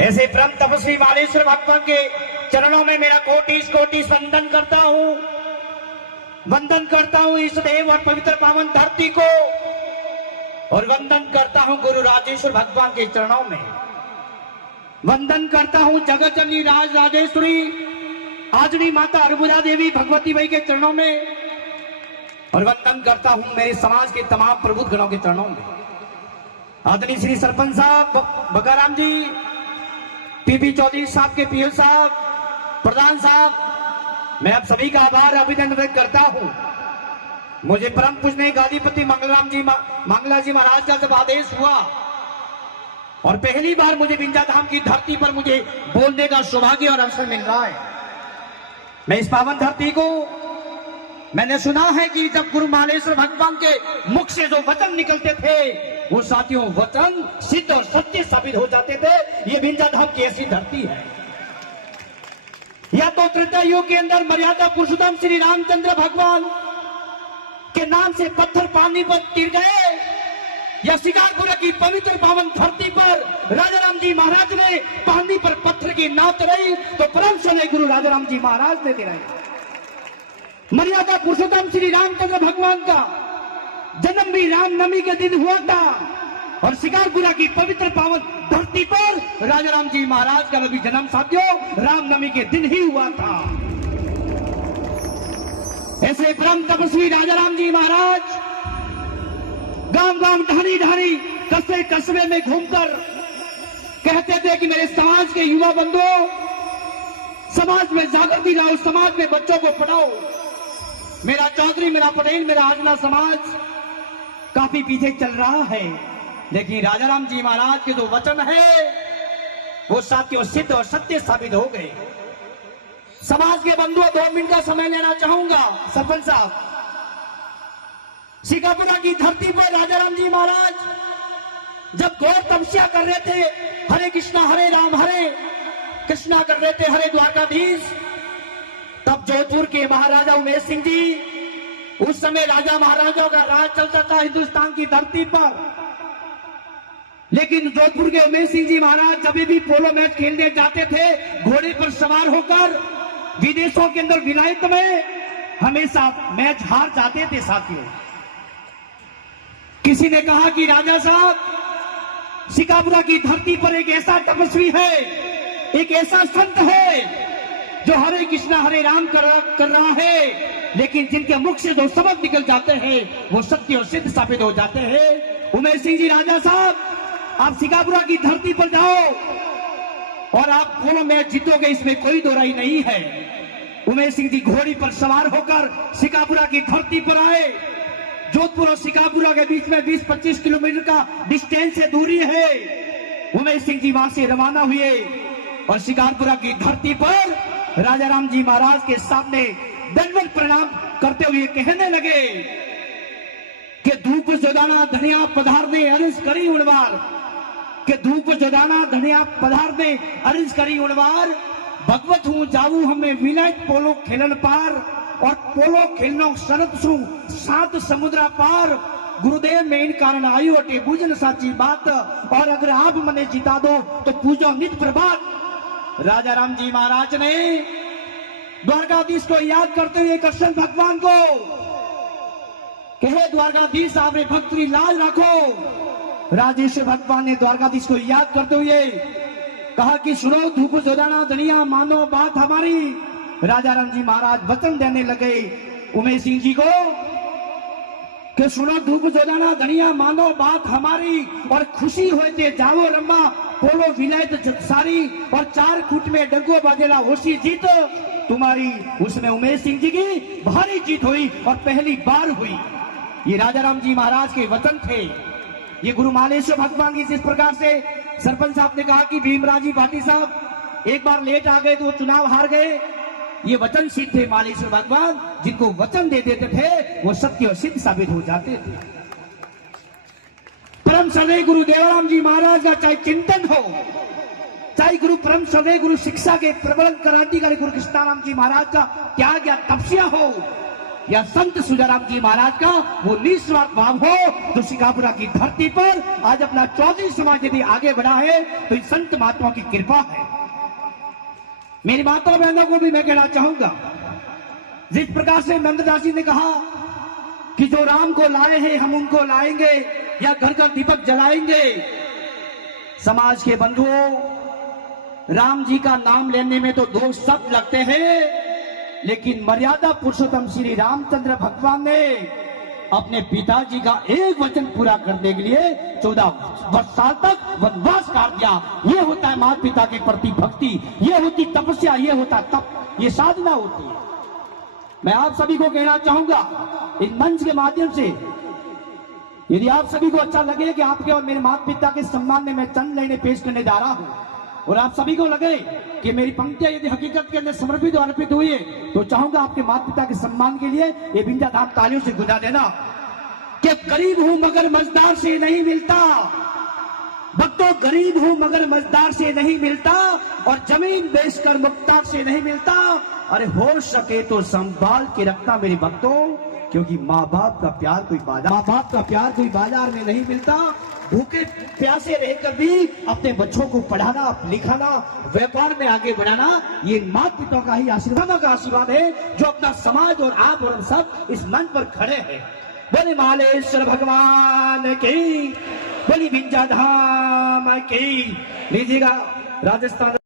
ऐसे परम तपस्वी मालेश्वर भगवान के चरणों में मेरा कोटिस कोटिस वंदन करता हूं इस देव और पवित्र पावन धरती को, और वंदन करता हूं गुरु राजेश्वर भगवान के चरणों में। वंदन करता हूं जगत जननी राज राजेश्वरी आजनी माता अर्बुदा देवी भगवती बाई के चरणों में, और वंदन करता हूं मेरे समाज के तमाम प्रबुद्ध गणों के चरणों में। आदरणीय श्री सरपंच साहब बकाराम जी, पीपी चौधरी साहब के पीएल साहब, प्रधान साहब, मैं आप सभी का आभार अभिनंदन व्यक्त करता हूं। मुझे परम पूजनीय गादीपति मंगला जी महाराज का जब आदेश हुआ और पहली बार मुझे विंध्या धाम की धरती पर मुझे बोलने का सौभाग्य और अवसर मिल रहा है, मैं इस पावन धरती को, मैंने सुना है कि जब गुरु मालेश्वर भगवान के मुख से जो वचन निकलते थे वो साथियों वचन सिद्ध और सत्य साबित हो जाते थे। ये विंध्या धाम की ऐसी धरती है। या तो त्रेता युग के अंदर मर्यादा पुरुषोत्तम श्री रामचंद्र भगवान के नाम से पत्थर पानी पर तिर गए, या शिकारपुरा की पवित्र पावन धरती पर राजा राम जी महाराज ने पानी पर पत्थर की नाव तैराई, तो परम समय गुरु राजा राम जी महाराज ने तैराई। मर्यादा पुरुषोत्तम श्री रामचंद्र भगवान का जन्म भी रामनवमी के दिन हुआ था, और शिकारपुरा की पवित्र पावन धरती पर राजा राम जी महाराज का भी जन्म साथियों रामनवमी के दिन ही हुआ था। ऐसे परम तपस्वी राजा राम जी महाराज गांव गांव ढानी ढानी कस्बे कस्बे में घूमकर कहते थे कि मेरे समाज के युवा बंधुओं, समाज में जागृति लाओ, समाज में बच्चों को पढ़ाओ। मेरा चौधरी, मेरा पटेल, मेरा आजना समाज काफी पीछे चल रहा है, लेकिन राजा राम जी महाराज के जो वचन है वो साथियों सिद्ध और सत्य साबित हो गए। समाज के बंधुओं 2 मिनट का समय लेना चाहूंगा। सरपंच साहब, शिकारपुरा की धरती पर राजा राम जी महाराज जब घोर तपस्या कर रहे थे, हरे कृष्णा हरे राम हरे कृष्णा कर रहे थे, हरे द्वारकाधीश, तब जोधपुर के महाराजा उमेश सिंह जी, उस समय राजा महाराजाओं का राज चलता था हिंदुस्तान की धरती पर, लेकिन जोधपुर के उमेश सिंह जी महाराज जब भी पोलो मैच खेलने जाते थे घोड़े पर सवार होकर विदेशों के अंदर विलायत में, हमेशा मैच हार जाते थे साथियों। किसी ने कहा कि राजा साहब, शिकारपुरा की धरती पर एक ऐसा तपस्वी है, एक ऐसा संत है जो हरे कृष्णा हरे राम कर रहा है, लेकिन जिनके मुख से जो शब्द निकल जाते हैं वो सत्य और सिद्ध साबित हो जाते हैं। उमेश सिंह जी राजा साहब, आप शिकारपुरा की धरती पर जाओ और आप पोलो मैच जीतोगे, इसमें कोई दो राय नहीं है। उमेश सिंह जी घोड़ी पर सवार होकर शिकारपुरा की धरती पर आए। जोधपुर और शिकारपुरा के बीच में 20-25 किलोमीटर का डिस्टेंस से दूरी है। उमेश सिंह जी वहां से रवाना हुए और शिकारपुरा की धरती पर राजा राम जी महाराज के सामने दंडवत प्रणाम करते हुए कहने लगे कि धूप जोदाना धनिया पधार दे अर्ज करी उड़वार, के धूप जोदाना धनिया पधार दे अर्ज करी उड़वार, भगवत हूं जाऊ हमें विलायत पोलो खेलन पार, और पोलो खेलनो शरत सु 7 समुद्रा पार, गुरुदेव में इन कारण आयु अटे बुझन साची बात, और अगर आप मने जिता दो तो पूजो नित प्रभात। राजा राम जी महाराज ने द्वारकाधीश को याद करते हुए कृष्ण भगवान को कहे, द्वारकाधीश आपने भक्ति लाज रखो। राजेश्वर भगवान ने द्वारकाधीश को याद करते हुए कहा कि सुनो धूप जोदाना धनिया मानो बात हमारी। राजा राम जी महाराज वचन देने लगे उमेश सिंह जी को कि सुनो धूप जोदाना धनिया मानो बात हमारी, और खुशी होए थे जाओ रम्मा पोलो विलायत सारी, और 4 फुट में डंगो बजेला होशी जीत तुम्हारी। उसमें उमेश सिंह जी की भारी जीत हुई और पहली बार हुई। ये राजा राम जी महाराज के वचन थे। ये गुरु मालेश्वर भगवान की जिस प्रकार से सरपंच साहब ने कहा कि भीमराव जी भाटी साहब एक बार लेट आ गए तो वो चुनाव हार गए, ये वचन सिद्ध थे मालेश्वर भगवान, जिनको वचन दे देते थे वो सत्य और सिद्ध साबित हो जाते थे। परम श्रद्धेय गुरु देवराम जी महाराज का चाहे चिंतन हो, चाहे गुरु परम श्रद्धेय गुरु शिक्षा के प्रबल क्रांतिकारी गुरु कृष्णाराम जी महाराज का त्याग या तपस्या हो, या संत सुजाराम जी महाराज का वो निस्वार्थ भाव हो, तो सिकापुरा की धरती पर आज अपना चौधरी समाज यदि आगे बढ़ा है तो इस संत महात्मा की कृपा है। मेरी माता बहनों को भी मैं कहना चाहूंगा, जिस प्रकार से नंददास जी ने कहा कि जो राम को लाए हैं हम उनको लाएंगे या घर घर दीपक जलाएंगे। समाज के बंधुओं, राम जी का नाम लेने में तो 2 शब्द लगते हैं, लेकिन मर्यादा पुरुषोत्तम श्री रामचंद्र भगवान ने अपने पिताजी का एक वचन पूरा करने के लिए 14 साल तक वनवास काट दिया। ये होता है माता पिता के प्रति भक्ति, ये होती तपस्या, ये होता तप, ये साधना होती है। मैं आप सभी को कहना चाहूंगा इस मंच के माध्यम से, यदि आप सभी को अच्छा लगे कि आपके और मेरे माता पिता के सम्मान में मैं चंद लाइनें पेश करने जा रहा हूं, और आप सभी को लगे कि मेरी पंक्तियां यदि हकीकत के अंदर समर्पित और अर्पित हुई है, तो चाहूंगा आपके माता पिता के सम्मान के लिए ये विंध्या धाम तालियों से गुजा देना कि गरीब हूं मगर मजदार से नहीं मिलता, भक्तों गरीब हूं मगर मजदार से नहीं मिलता, और जमीन बेचकर मुख्तार से नहीं मिलता। अरे हो सके तो संभाल के रखना मेरे भक्तों, क्योंकि माँ बाप का प्यार कोई बाजार में नहीं मिलता। भूखे प्यासे रहकर भी अपने बच्चों को पढ़ाना, लिखाना, व्यापार में आगे बढ़ाना, ये माता पिता का ही आशीर्वाद है, जो अपना समाज और आप और हम सब इस मंच पर खड़े हैं। बोले मालेश्वर भगवान की, बोली विंध्या धाम की। लीजिएगा राजस्थान